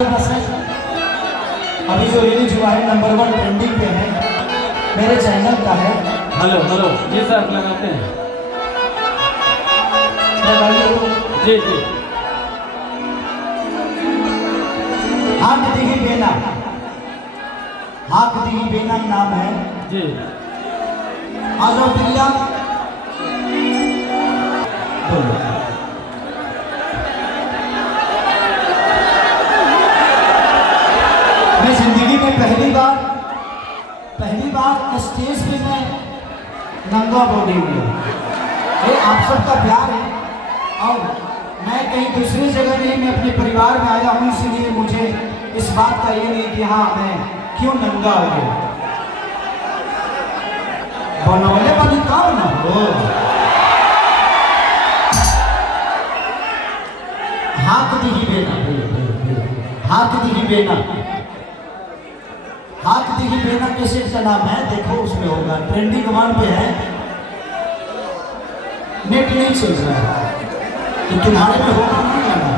अभी जो रिलीज हुआ है नंबर 1 ट्रेंडिंग पे है, मेरे चैनल का है। हेलो हेलो जी सर, लगाते हैं जी जी। हाक दिही बेना, हाक दिही बेना नाम है जी। आज प्रिया बोलो। मैं जिंदगी में पहली बार स्टेज पे मैं नंगा बॉडी हुआ। ये आप सबका प्यार है और मैं कहीं दूसरी जगह नहीं, मैं अपने परिवार में आया हूँ, इसलिए मुझे इस बात का ये नहीं कि हाँ मैं क्यों नंगा हो गया। बनौले वाली काम ना हो। हाक दिही बेना, हाक दिही बेना, हाक दिही बेना कैसे का नाम है, देखो उसमें होगा, ट्रेंडिंग 1 पे है, नेट नहीं चल रहा है, तो तुम्हारे में होगा नहीं आना।